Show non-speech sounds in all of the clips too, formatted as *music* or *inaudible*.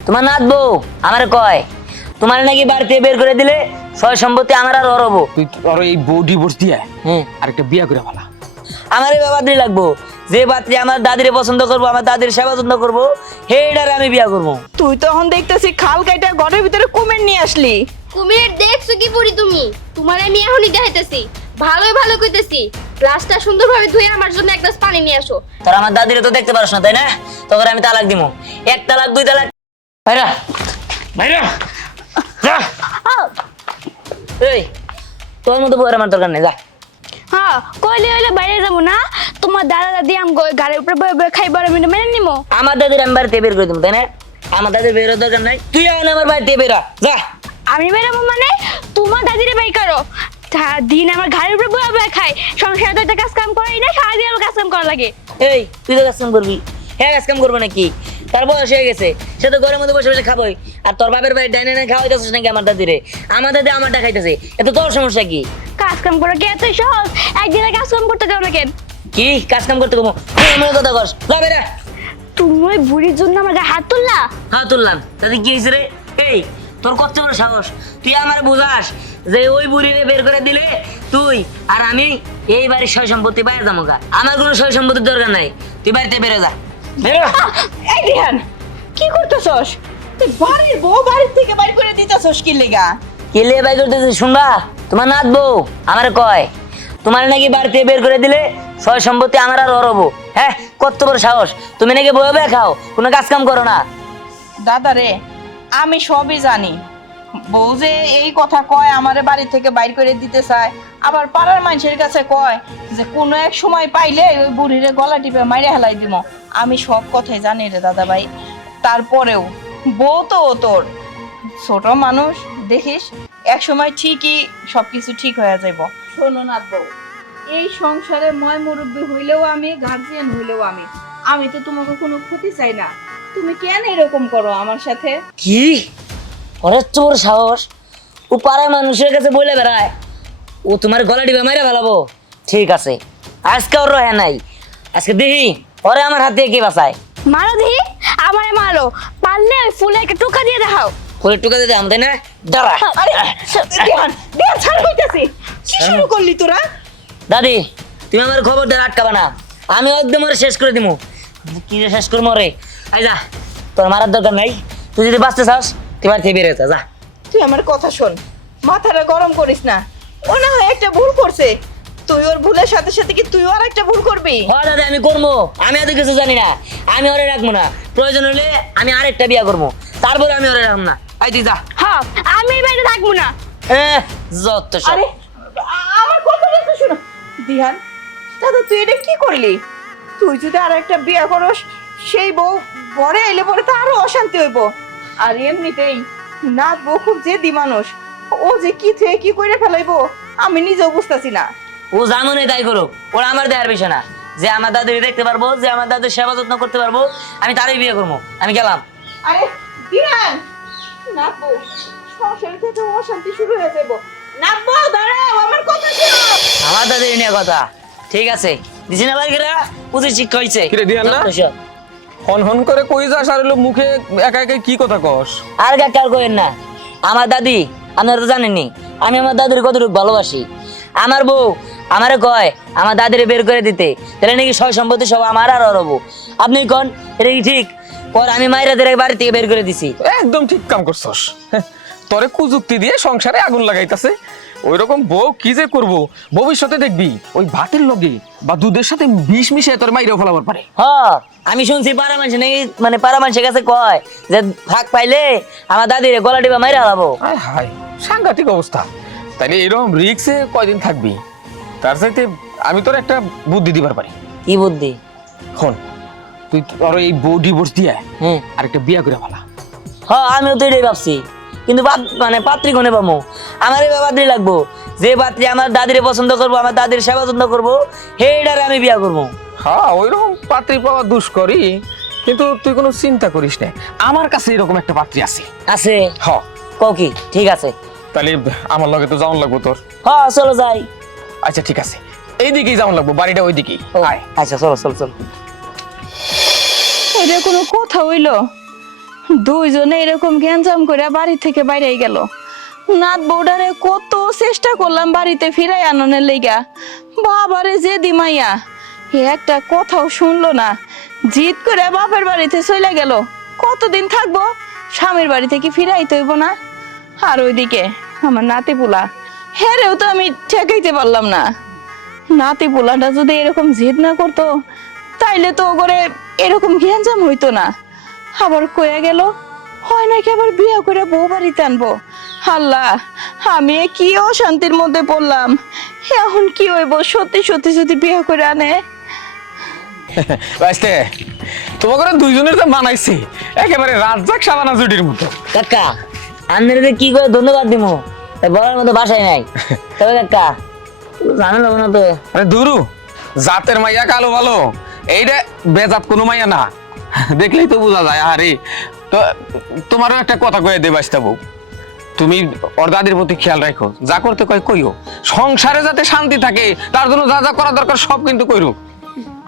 তোমার নাথ বউ আমার কয়। তোমার নাকি বাড়িতে বের করে দিলে সয় সম্পত্তি আমার আর অরবো তুই তোর এই বউ ডিভোর্স দিয়ে হ্যাঁ আরেকটা বিয়া করে ফেলা? আমার এই বাবাদ্রি লাগবো। যে বাত্রি আমার দাদিরে পছন্দ করব আমার দাদির সেবা যত্ন করব সেইটারে আমি বিয়া করব। তুই তখন দেখতেছি খাল কাইটা ঘরের ভিতরে কুমির নিয়ে আসলি। কুমির দেখছ কি পুরি তুমি? তোমার আমি এখনই দেখাইতেছি। ভালোই ভালো কইতেছি। গ্লাসটা সুন্দরভাবে ধুয়ে আমার জন্য এক গ্লাস পানি নিয়ে আসো। তোর আমার দাদিরে তো দেখতে পারছ না তাই না? তখন আমি তালাক দিব এক তালাক দুই তালাক যা। এই তোর মতো বউয়ের আমার দরকার নেই যা। হ্যাঁ কইলে হইলে বাইরে যাব না। তোমার দাদা দাদি আম গাড়ির উপরে বয়ে বয়ে খাইবার আমি মেনে নিমো। আমার দাদির আমি বাড়িতে বের করে দিব তাই না? আমার দাদির বেরোর দরকার নাই। তুই আমার বাড়িতে বেরা যা। আমি বেরাবো মানে? তোমার দাদিরে বাই করো। দিন আমার ঘাড়ের উপরে বয়ে বয়ে খাই সংসারে তো একটা কাজ কাম করাই না সারাদিন আমার কাজ কাম করা লাগে। এই তুই তো কাজ কাম করবি। হ্যাঁ কাজ কাম করব নাকি? তার বয়স হয়ে গেছে সে তো ঘরের মধ্যে বসে বসে খাবোই। আর তোর বাপের বাড়ি ডাইনে না খাওয়াইতেছিস নাকি আমার দাদিরে? আমার দাদি আমারটা খাইতেছে এত তোর সমস্যা কি? কাজ কাম করা কি এত সহজ? একদিনে কাজ কাম করতে যাও না কেন? কি? কাজ কাম করতে কমো তুই এমন কথা কর যা বেরা তুমি ওই বুড়ির জন্য আমার গায়ে হাত তুললা? হাত তুললাম। তাতে কি হয়েছে রে? এই তোর কত বড় সাহস? তুই আমার বুঝাস যে ওই বুড়িরে বের করে দিলে তুই আর আমি এই বাড়ির সয় সম্পত্তি বাইরে যাব। আমার কোনো সয় সম্পত্তির দরকার নাই। তুই বাড়িতে বেরো যা। এই দিহান কি করতেছস? তুই বাড়ির বউ বাড়ির থেকে বাড়ি করে দিতেছস কি লেগা? কেলে বাই করতেছিস শুনবা? তোমার নাথ বউ আমার কয় তোমার নাকি বাড়িতে বের করে দিলে সয় সম্পত্তি আমার আর অরবো হ্যাঁ কত বড় সাহস। তুমি নাকি বয়ে বয়ে খাও কোনো কাজ কাম করো না। দাদা রে আমি সবই জানি। বউ যে এই কথা কয় আমারে বাড়ি থেকে বাইর করে দিতে চায় আবার পাড়ার মানুষের কাছে কয় যে কোনো এক সময় পাইলে ওই বুড়িরে গলা টিপে মাইরে হেলাই দিব আমি সব কথাই জানি রে দাদা ভাই তারপরেও বউ তো ও তোর। ছোট মানুষ দেখিস এক সময় ঠিকই সবকিছু ঠিক হয়ে যাইব। শোনো না বউ এই সংসারে ময় মুরব্বী হইলেও আমি গার্জিয়ান হইলেও আমি। আমি তো তোমাকে কোনো ক্ষতি চাই না। তুমি কেন এরকম করো আমার সাথে? কি? অনেক তোর সাহস। ও পাড়ায় মানুষের কাছে বলে বেড়ায়। ও তোমার গলা ডিবে মেরে ফেলাবো। ঠিক আছে। আজকে ওর রহে নাই। আজকে দেখি ওরে আমার হাত দিয়ে কি বাঁচায়? মারো দিহি আমারে মারো। পারলে ওই ফুলে একটা টোকা দিয়ে দেখাও। করে টুকা দিতে আমি তাই না? দাঁড়া। আরে দেহান দেহান ছাড় হইতাছি কি শুরু করলি তোরা? দাদি তুমি আমার খবর দেওয়া আটকাবা না। আমি একদম ওরে শেষ করে দিমু। কি যে শেষ করব রে আই যা তোর মারার দরকার নাই। তুই যদি বাঁচতে চাস তুই বাড়ি থেকে যা। তুই আমার কথা শোন। মাথাটা গরম করিস না। ও না হয় একটা ভুল করছে। তুই ওর ভুলের সাথে সাথে কি তুই আর একটা ভুল করবি? হ্যাঁ দাদা আমি করব। আমি এত কিছু জানি না। আমি ওরে রাখব না। প্রয়োজন হলে আমি আরেকটা বিয়া করব। তারপরে আমি ওরে রাখব না। আই তুই যা হ্যাঁ আমি এই বাড়িতে থাকব না। হ্যাঁ যত সব। আরে আমার কথা তো শোনো। দিহান দাদা তুই এটা কি করলি? তুই যদি আর একটা বিয়ে করস সেই বউ ঘরে এলে পরে তো আরও অশান্তি হইব। আর এমনিতেই না বউ খুব জেদি মানুষ। ও যে কি থেকে কি করে ফেলাইবো আমি নিজেও বুঝতেছি না। ও যেমনই তাই করুক। ওরা আমার দেয়ার বিষয় না। যে আমার দাদুকে দেখতে পারব যে আমার দাদুর সেবা যত্ন করতে পারব আমি তারই বিয়ে করব। আমি গেলাম। আরে দিহান না সংসার থেকে অশান্তি শুরু হয়ে যাব না দাঁড়াও আমার কথা শোনো। আমার দাদুর নিয়ে কথা। ঠিক আছে। দিছি না বাড়ি গেলা উচিত শিক্ষা হয়েছে কিরে দিয়ান না? হন হন করে কই যাস আর হলো মুখে একা একা কি কথা কস? আর কাকার না। আমার দাদি আপনারা তো জানেননি আমি আমার দাদুর কতটুকু ভালোবাসি। আমার বউ আমারে কয় আমার দাদিরে বের করে দিতে। তাহলে নাকি সব সম্পত্তি সব আমার আর অরবো। আপনি কন? এটা কি ঠিক? পর আমি মায়েরা বাড়ি থেকে বের করে দিছি। একদম ঠিক কাম করছস। হ্যাঁ, তরে কুযুক্তি দিয়ে সংসারে আগুন লাগাইতাছে। ওই রকম বউ কি যে করব? ভবিষ্যতে দেখবি ওই ভাতের লগে বা দুধের সাথে বিষ মিশিয়ে তোর মাইরেও ফেলাবার পারে। হ আমি শুনছি পাড়া মানুষ নাকি মানে পাড়া মানুষের কাছে কয় যে ফাঁক পাইলে আমার দাদিরে গলা টিপা মাইরা আয় হায় সাংঘাতিক অবস্থা। তাইলে এরকম রিক্সে কয়দিন থাকবি? তার চাইতে আমি তোর একটা বুদ্ধি দিবার পারি। কি বুদ্ধি? হন তুই তোর এই বউ ডিভোর্স দিয়ে হ্যাঁ আরেকটা বিয়া করে ফেলা। হ আমিও তো এটাই ভাবছি। কিন্তু মানে পাত্রী কোনে পাবো আমার এই পাত্রী লাগবো। যে পাত্রী আমার দাদিরে পছন্দ করব আমার দাদির সেবা যত্ন করব সেইটারে আমি বিয়া করব। হ্যাঁ ওইরকম পাত্রী পাওয়া দুষ্করই কিন্তু তুই কোনো চিন্তা করিস না। আমার কাছে এরকম একটা পাত্রী আছে। আছে? হ কও কি? ঠিক আছে। তাহলে আমার লগে তো যাওয়ান লাগবো তোর। হ চলো যাই। আচ্ছা ঠিক আছে। এইদিকেই যাওয়ান লাগবো বাড়িটা ওইদিকেই। আয়। আচ্ছা চলো চলো চলো। এটা কোনো কথা হইল? দুইজনে এরকম গ্যাঞ্জাম করে বাড়ি থেকে বাইরে গেল। নাথ বউডারে কত চেষ্টা করলাম বাড়িতে ফিরাই আননের লেগা। বাবারে যে দিমাইয়া এ একটা কথাও শুনলো না। জিদ করে বাপের বাড়িতে চলে গেল। কতদিন থাকব? স্বামীর বাড়ি থেকে ফিরাই তৈব না। আর ওইদিকে আমার নাতি পোলা হেরেও তো আমি ঠেকাইতে পারলাম না। নাতি পোলাটা যদি এরকম জেদ না করতো তাইলে তো ও করে এরকম গ্যাঞ্জাম হইতো না। আবার কয়ে গেল হয় নাকি আবার বিয়ে করে বউ বাড়িতে আনব? আল্লাহ আমি কি অশান্তির মধ্যে পড়লাম। এখন কি হইব? সত্যি সত্যি যদি বিয়ে করে আনে? *laughs* বাইস্তে তোমাকে দুইজনের তো বানাইছি একেবারে রাজ্জাক সাবানা জুটির মতো। কাকা আপনাদের কি করে ধন্যবাদ দিব তাই বলার মতো বাসায় নাই। তবে কাকা জানা না তো। আরে দুরু জাতের মাইয়া কালো ভালো। এইটা বেজাত কোনো মাইয়া না। দেখলেই তো বোঝা যায় আরে তো তোমারও একটা কথা কয়ে দে বাইস্তা বউ তুমি ওর দাদির প্রতি খেয়াল রাখো যা করতে কয় কইও। সংসারে যাতে শান্তি থাকে তার জন্য যা যা করা দরকার সব কিন্তু কইরো।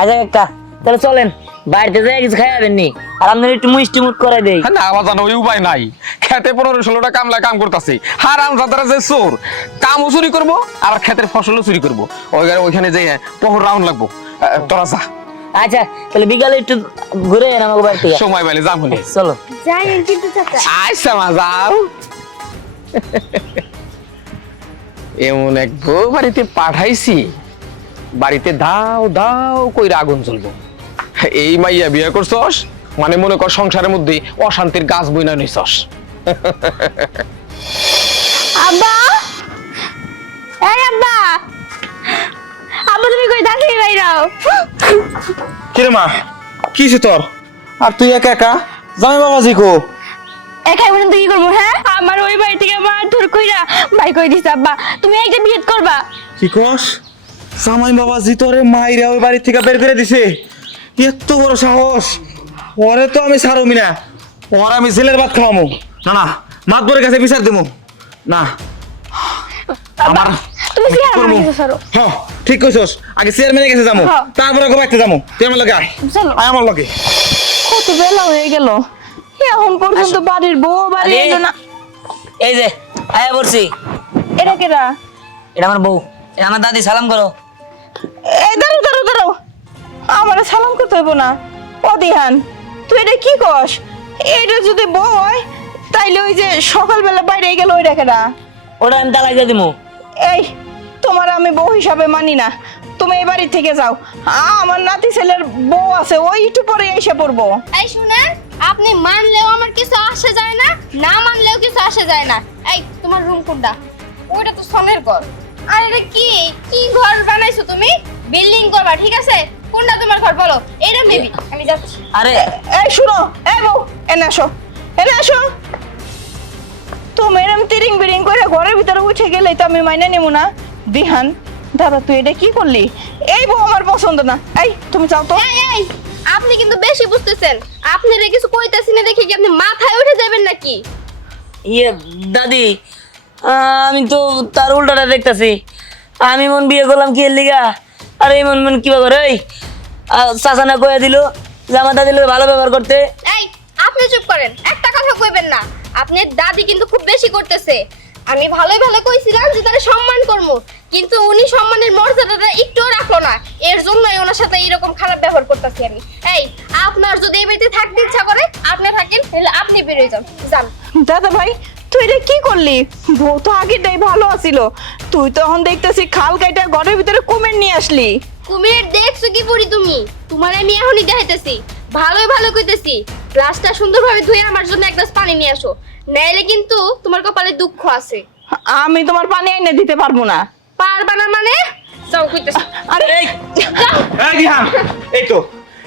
আচ্ছা কাকা তাহলে চলেন। বাড়িতে যাই কিছু খাইয়াবেন নি আর আপনার একটু মুষ্টি মুট করে দেই। হ্যাঁ না আবার জানো ওই উপায় নাই। খেতে পনেরো ষোলোটা কামলা কাম করতেছে। হারাম জাতারা যে চোর কামও চুরি করব আর ক্ষেতের ফসলও চুরি করব। ওইখানে যে পহর রাউন্ড লাগবো। তোরা যা। আচ্ছা তাহলে বিকালে একটু ঘুরে এন আমাকে বাড়ি থেকে। সময় পেলে যাম হলে চলো। যাই কিন্তু চাচা। আচ্ছা মা যাও এমন এক বউ বাড়িতে পাঠাইছি। বাড়িতে দাও দাও কইরা আগুন জ্বলবো। এই মাইয়া বিয়ে করছস? মানে মনে কর সংসারের মধ্যে অশান্তির গাছ বইনা নিছস। আব্বা! এই আব্বা! আব্বা তুমি কই দাঁড়িয়ে বাইরাও? কিরে মা? কিছে তোর? আর তুই একা একা? জামাই বাবাজি কো? একাই বলেন তো কি করব হ্যাঁ? আমার ওই বাড়ি থেকে মার ধর কইরা ভাই কই দিস আব্বা? তুমি একটা বিয়ে করবা? কি কস? জামাই বাবাজি তোরে মাইরা ওই বাড়ি থেকে বের করে দিছে। এত বড় সাহস। ওরে তো আমি ছাড়মি না। ওর আমি জেলের ভাত খাওয়ামু। না না মাতবরের কাছে বিচার দেবো না আমার তুমি কাছে সরো। হ্যাঁ ঠিক কইছস। আগে চেয়ারম্যানের কাছে যাব হ্যাঁ। তারপরে আগে বাইতে যাব তুই আমার লগে আয়। চলো। আয় আমার লগে। কত বেলা হয়ে গেল। এখন পর্যন্ত বাড়ির বউ বাড়ি এলো না। এই যে আয়া বলছি এটা কেরা এটা আমার বউ। আমার দাদি সালাম করো। এই দাঁড়াও। আমার সালাম করতে হইব না। অদিহান তুই এটা কি কস? এটা যদি বউ হয় তাইলে ওই যে সকালবেলা বাইরে গেল ওই কেনা ওটা আমি তালাক দিয়ে দিবো। এই তোমার আমি বউ হিসাবে মানি না। তুমি এই বাড়ি থেকে যাও। আমার নাতি ছেলের বউ আছে ওই একটু পরে এসে পড়ব। এই শুনেন আপনি মানলেও আমার কিছু আসে যায় না না মানলেও কিছু আসে যায় না। এই তোমার রুম কোনটা? ওইটা তো সনের ঘর। আর এটা কি? কি ঘর বানাইছো তুমি? বিল্ডিং করবা ঠিক আছে? কোনটা তোমার ঘর বলো? মেবি আমি যাচ্ছি। আরে। এই শুনো এই বউ এনে আসো। এনে আসো। তো ম্যাডাম তিরিং বিরিং করে ঘরের ভিতরে উঠে গেলে তো আমি মাইনে নেব না। দিহান দাদা তুই এটা কি করলি? এই বউ আমার পছন্দ না। এই তুমি যাও তো। এই আপনি কিন্তু বেশি বুঝতেছেন। আপনার কিছু কইতাছি না দেখে কি আপনি মাথায় উঠে যাবেন নাকি? ইয়ে দাদি আহ, আমি তো তার উল্টাটা দেখতাছি। আমি মন বিয়ে করলাম কি এর লিগা? আর এই মন মন কিবা করে ওই চাচা না কয়ে দিল যে আমার দাদির ভালো ব্যবহার করতে। এই আপনি চুপ করেন একটা কথা কইবেন না। আপনার দাদি কিন্তু খুব বেশি করতেছে। আমি ভালোই ভালো কইছিলাম যে তারা সম্মান করব কিন্তু উনি সম্মানের মর্যাদাটা একটুও রাখল না। এর জন্যই ওনার সাথে এরকম খারাপ ব্যবহার করতেছি আমি। এই আপনার যদি এই বাড়িতে থাকতে ইচ্ছা করে আপনি থাকেন তাহলে আপনি বেরোয় যান। যান। দাদা ভাই তুই এটা কি করলি? বউ তো আগেটাই ভালো আছিল। তুই তো এখন দেখতেছি খাল কাইটা ঘরের ভিতরে কুমির নিয়ে আসলি। কুমিরের দেখছ কি পড়ি তুমি? তোমার আমি এখনই দেখাইতেছি। ভালোই ভালো কইতেছি। গ্লাসটা সুন্দরভাবে ধুয়ে আমার জন্য এক গ্লাস পানি নিয়ে আসো। নাইলে কিন্তু তোমার কপালে দুঃখ আছে। আমি তোমার পানি এনে দিতে পারব না। পারবা না মানে? যাও কইতেছি। আরে এই! দিহান এই তো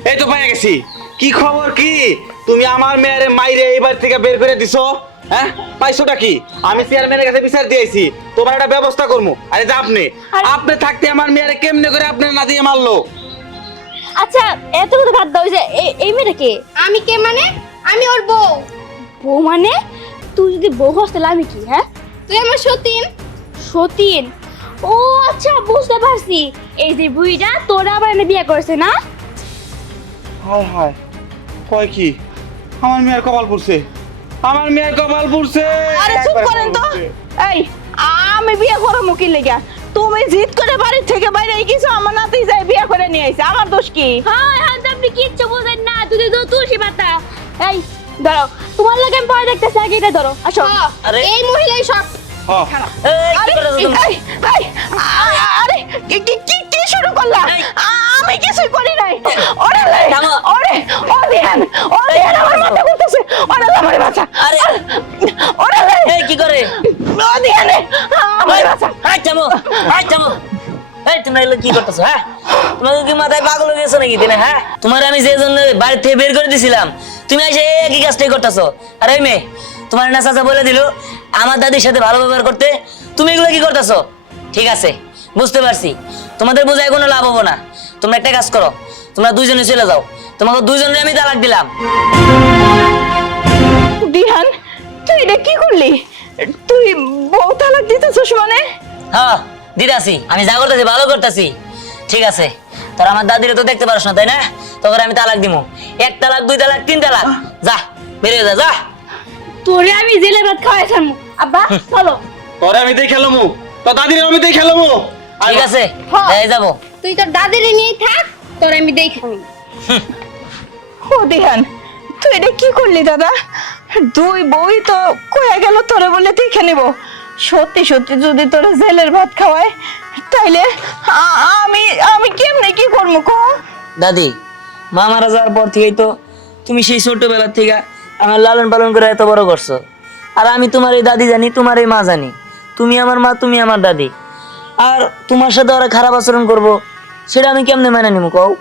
এই তো পাইয়া গেছি। কি খবর কি? তুমি আমার মেয়ের মাইরে এবার থেকে বের করে দিছো? হ্যাঁ? পাইছোটা কি? আমি চেয়ারম্যানের কাছে বিচার দিয়েছি। তোমার একটা ব্যবস্থা করব আরে যে আপনি। আপনি থাকতে আমার মেয়েরে কেমনে করে আপনার না দিয়ে মারলো? আচ্ছা এত কথা বাদ দাও যে এই- এই মেয়েটা কে? আমি কে মানে? আমি ওর বউ। বউ মানে? তুই যদি বউ হস তাহলে আমি কি হ্যাঁ? তুই আমার সতীন। সতীন? ও আচ্ছা বুঝতে পারছি। এই যে বুইটা তোরা আবার এনে বিয়ে করেছে না? হায় হায়। কয় কি? আমার মেয়ের কপাল পড়ছে। আমার মেয়ে কপাল পড়ছে। আরে চুপ করেন তো। এই আমি বিয়ে করো মুকি লেগা? তুমি জিদ করে বাড়ি থেকে বাইরে কিছু আমার নাতি যাই বিয়ে করে নিয়ে আইছে। আমার দোষ কি? হ্যাঁ হ্যাঁ আপনি কিচ্ছু বোঝেন না? তুই তো তুলসী পাতা। এই ধরো তোমার লাগে আমি পরে দেখতেছি আগে এটা ধরো আসো। আরে। এই মহিলাই সব। হ্যাঁ এই, কি আরে কি কি- কি কি শুরু করলা। আমি কিছুই করি নাই। ওরে লাই থামো। ওরে ও দিহান ও দিহান আমার মাথা ঘুরতেছে। ওরে আমার বাচ্চা। আরে। ওরে এই কি করে? ও দিহানে আমার বাচ্চা। আই চামো আই চামো এই তোমরা এগুলো কি করতেছো হ্যাঁ? তোমাকে কি মাথায় পাগল হয়ে গেছো নাকি দিনে হ্যাঁ? তোমার আমি যে জন্য বাড়ি থেকে বের করে দিছিলাম তুমি এসে একই কাজটাই করতেছো। আরে মেয়ে তোমার না চাচা বলে দিল আমার দাদির সাথে ভালো ব্যবহার করতে তুমি এগুলো কি করতেছো? ঠিক আছে বুঝতে পারছি। তোমাদের বোঝায় কোনো লাভ হব না। তোমরা একটা কাজ করো তোমরা দুইজনে চলে যাও। তোমাকে দুইজনে আমি তালাক দিলাম। দিহান তুই এটা কি করলি? তুই বউ তালাক দিতেছিস মানে? হ্যাঁ দিদাসি আমি যা করতেছি ভালো করতেছি। ঠিক আছে। তোর আমার দাদিরে তো দেখতে পারছ না তাই না? তোকে আমি তালাক দিমু। এক তালাক দুই তালাক তিন তালাক। যা বেরিয়ে যা যা। তোরে আমি জেলে ভাত খাওয়াইছাম আব্বা চলো। তোরে আমি দেখে খেলামু তো দাদির আমি দেখে খেলামু ঠিক আছে হ্যাঁ। এই যাব। তুই তোর দাদিরে নিয়েই থাক তোরে আমি দেখাবি ও দিহান, তুই এটা কি করলি দাদা? দুই বই তো গেল তোরে বলে দেখে নিব। সত্যি সত্যি যদি তোরে জেলের ভাত খাওয়ায়, তাইলে আমি আমি কেমনে কি কো? দাদি মা মারা যাওয়ার পর থেকেই তো তুমি সেই ছোটবেলা থেকে আমার লালন পালন করে এত বড় করছ। আর আমি তোমার এই দাদি জানি, তোমার এই মা জানি। তুমি আমার মা, তুমি আমার দাদি। আর তোমার সাথে ওরা খারাপ আচরণ করব, সেটা আমি কেমনে মেনে নিব কও?